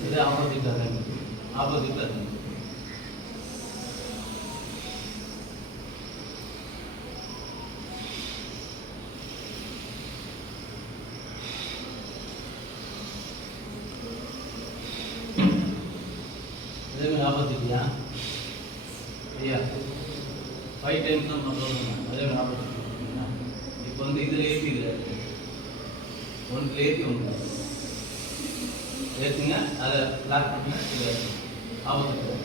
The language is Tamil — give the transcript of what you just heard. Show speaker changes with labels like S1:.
S1: இது ஆப்போசிட்டாக தான் ஆப்போசிட்டாக தான் ஆப்போசிட்டியா ஐயா ஃபைவ் டைம்ஸ் தான் பண்ணுறோம் அதே மாதிரி ஆப்போசிட் இப்போ வந்து இதில் ஏசி இல்லை ஒன்றில் ஏசி ஒன்று. ஏற்றுங்க அதை லாக் பண்ணுங்க ஆபத்து